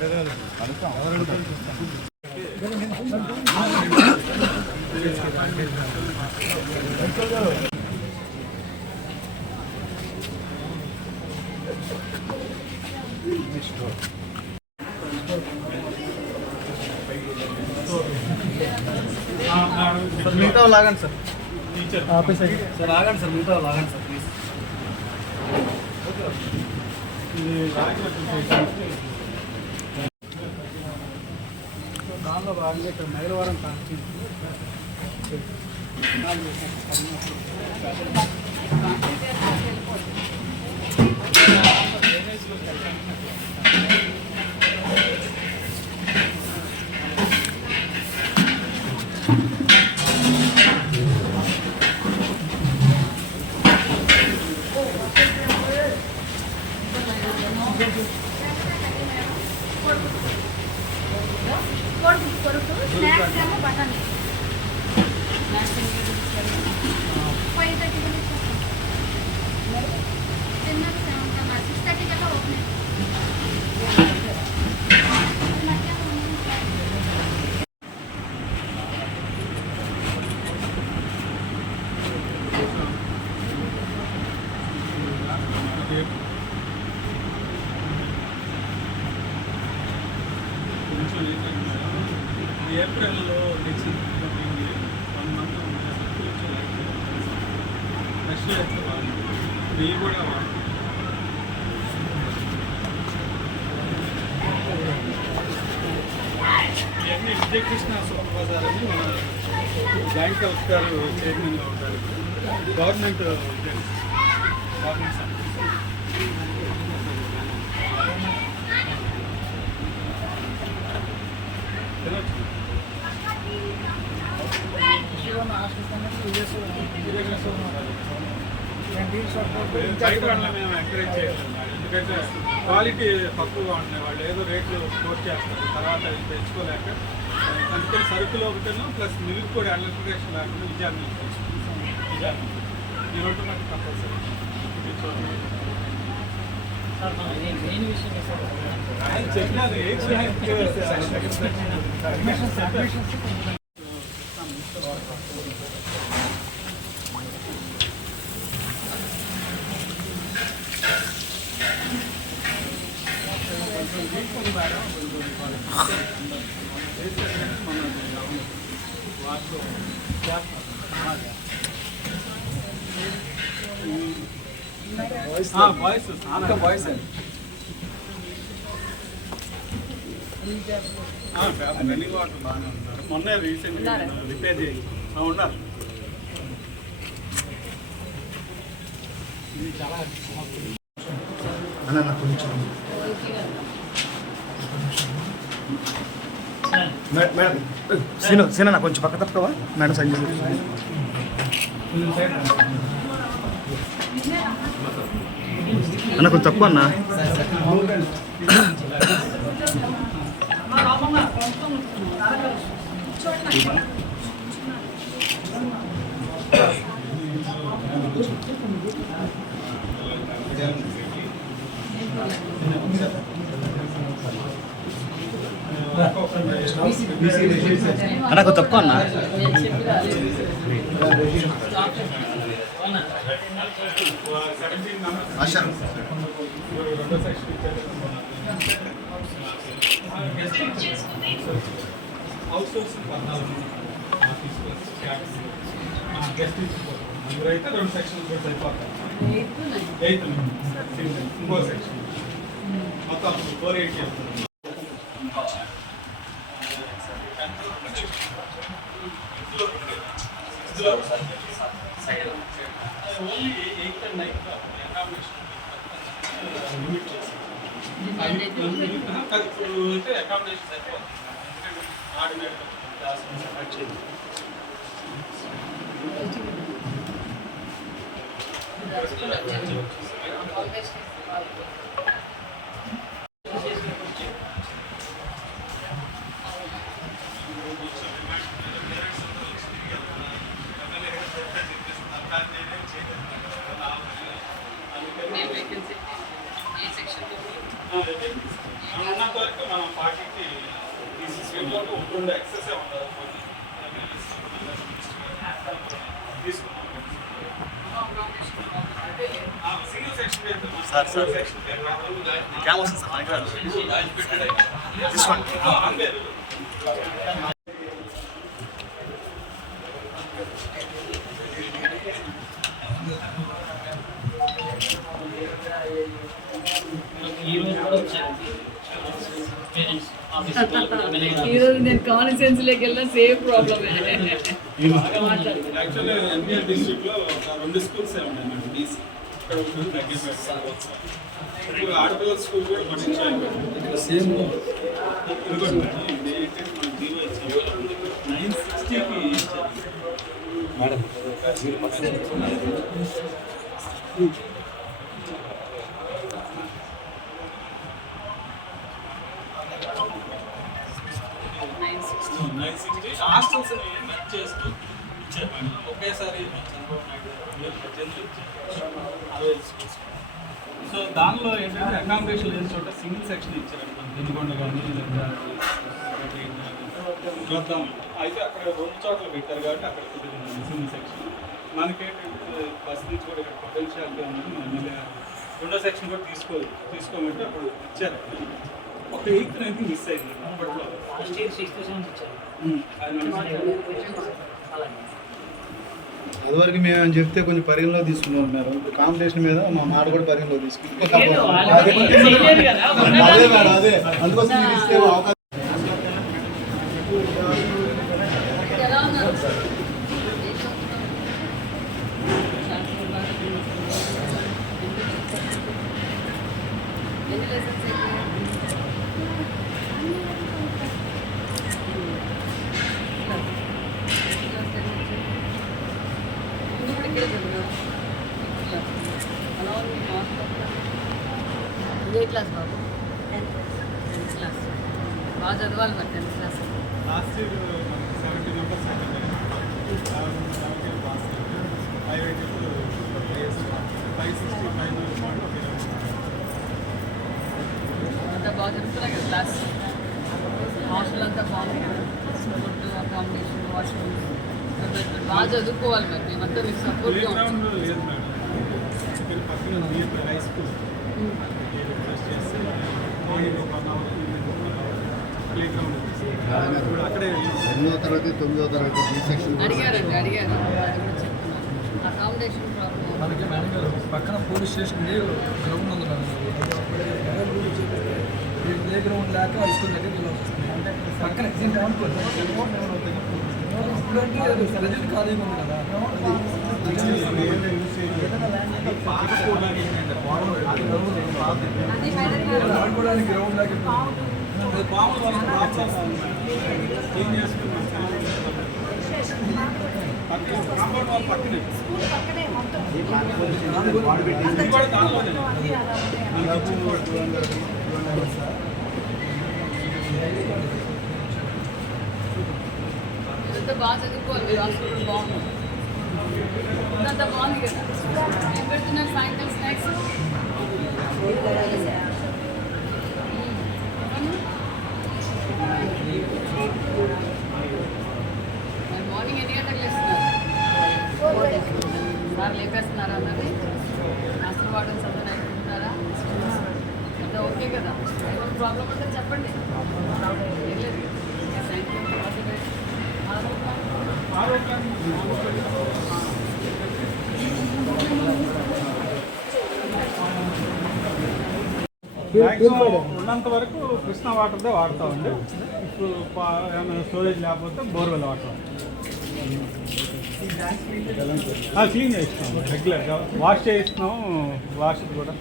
మిగతా లాగండి sir. Sir ఆగండి సార్, మిగతా లాగండి సార్ ప్లీజ్. దానిలో భాగంగా ఇక్కడ మైలవరం బటన్ 5:30 6:30 కల్లా ఓపెన్. ఏప్రిల్లో నెక్స్ట్ 1 మంత్ నెక్స్ట్ వెయ్యి కూడా ఇవన్నీ విజయకృష్ణ సూపర్ బజార్ అని మన బ్యాంక్ ఆఫ్ గారు చైర్మన్గా ఉంటారు. గవర్నమెంట్ బయట వాళ్ళని మేము ఎంకరేజ్ చేయలేదు, ఎందుకంటే క్వాలిటీ తక్కువగా ఉంటున్నాయి. వాళ్ళు ఏదో రేట్లు కోట్ చేస్తారు, తర్వాత తెచ్చుకోలేక. అందుకని సరుకులు ఒకటేనో ప్లస్ మిల్క్ కూడా ఎలక్ట్రికేషన్ లేకుండా విజయాన్ని ఈ రోడ్డు మాకు కంపల్సరీ చెప్పినారు. బాయ్స్ రన్నింగ్ వాటర్ బాగానే ఉన్నారు. మొన్న రీసెంట్గా రిపేర్ చేయి ఉన్నారు. ఇది చాలా కొంచెం మేడం సీనా కొంచెం పక్క తప్పవా మేడం సంజయ్ అన్న కొంచెం తక్కువ అన్న. అన్న కొంచెం తక్కువ అన్న. అయితే 2 సెక్షన్స్ కూడా సరిపోతాయి. 8th ఇంకో సెక్షన్ మొత్తం 480 అవుతుంది. Only 8th and 9th accommodation limit చేసి అయితే అకామిడేషన్ సరిపోతుంది. ఎందుకంటే ఆర్డినరీ క్లాస్ వచ్చేది ఉన్నంత వరకు మనం 40కి తీసేసుకుంటాం. ఇప్పుడు ఎక్సెస్ ఉండదు సింగిల్ సెక్షన్ సార్ క్యామ్ వస్తుంది సార్ మనకి తీసుకోండి. ఈరోజు నేను కామన్ సెన్స్ లేకి వెళ్ళిన సేమ్ ప్రాబ్లమ్ యాక్చువల్లీ ఎన్టీఆర్ డిస్ట్రిక్ట్లో 2 స్కూల్స్ ఉన్నాయి మేడం. డీసీ ఇక్కడ ఉంటుంది, దగ్గర ఆడపిల్లల స్కూల్ కూడా పట్టించాలి. సేమ్ ఇదిగోండి ఇది ఏంటంటే మనం 0 ఇచ్చాము 960కి ఇచ్చారు మేడం. హాస్టల్స్ మెచ్ చేస్తూ ఇచ్చారు మేడం. ఒకేసారి చంద్రబాబు నాయుడు 2018 ఇచ్చారు 60 స్కూల్స్. సో దానిలో ఏంటంటే అకామిడేషన్ లేని చోట సింగిల్ సెక్షన్ ఇచ్చారు. దినుకొండ కానీ లేదా చూద్దాం అయితే అక్కడ 2 చోట్ల పెట్టారు కాబట్టి అక్కడ కుదిరింది సింగిల్ సెక్షన్. మనకేంటంటే ఫస్ట్ నుంచి కూడా ఇక్కడ పొటెన్షియాలిటీ ఉన్నది. మన ఎమ్మెల్యే 2వ సెక్షన్ కూడా తీసుకోమంటే అప్పుడు ఇచ్చారు. ఒక 8th అయితే మిస్ అయింది అప్పట్లో. అదివరకు మేము అని చెప్తే కొంచెం పరిగణలో తీసుకున్నారు మేడం. ఇప్పుడు కాంపిటీషన్ మీద మా మాట కూడా పరిగణలో తీసుకుంటాం. అదే మేడం, అదే అందుకోసం మీరు ఇస్తే అవకాశం. ఎలా ఉన్నారు? ఎన్ని లెసన్స్ ఏ క్లాస్ బాబు? 10th class. బాగా చదవాలి మరి 10th class. Last year 70 members అయ్యారు. 70 పాస్ అయ్యారు. 565 అంతా బాగా చదువుతున్నాయి కదా క్లాస్. హాస్టల్ అంతా బాగుంది కదా. ఫుడ్, అకామిడేషన్, వాష్రూమ్స్ బాగా చదువుకోవాలి మరి. మేమంతా మీకు సపోర్ట్గా ఉంటాం. గ్రౌండ్ లేదు మేడం. ఇక్కడ పక్కన నియర్ హై స్కూల్ మార్నింగ్ ఒక 1 అవర్ ప్లే గ్రౌండ్ ఇప్పుడు అక్కడే 8వ తరగతి 9వ తరగతి బి సెక్షన్ అడిగారు అది కూడా చెప్తున్నాను. అకామిడేషన్ ప్రాబ్లం మనకి మేడం గారు పక్కన పోలీస్ స్టేషన్ గ్రౌండ్ ఉంది మేడం. ప్లే గ్రౌండ్ లేక హై స్కూల్ దగ్గరికి వెళ్ళాల్సి వస్తుంది. అంటే పక్కన ఎగ్జామ్ అనుకోండి ఇప్పుడంటే ప్రజలు ఖాళీగా ఉంది కదా. ఆడుకోవడానికి గ్రౌండ్ లేక ఇదంతా బాగా చదువుకోవాలి. మీరు హాస్పిటల్ బాగుంది, ఇదంతా బాగుంది కదా. ఏం పెడుతున్నారు సాయంత్రం స్నాక్స్? మరి మార్నింగ్ ఎన్ని గంటలకు లేస్తున్నారు? సార్ లేపేస్తున్నారా అన్నది? హాస్టల్ వార్డెన్స్ అందరూ అయిపోతున్నారా? అంతా ఓకే కదా? ఏమైనా ప్రాబ్లం ఉంటే చెప్పండి. ఏం లేదు. Thank you. మ్యాక్సిమం ఉన్నంత వరకు కృష్ణా వాటర్దే వాడతామండి. ఇప్పుడు ఏమైనా స్టోరేజ్ లేకపోతే బోర్వెల్ వాటర్ క్లీన్ చేస్తాం రెగ్యులర్గా. వాష్ చేయిస్తున్నాం. వాష్ కూడా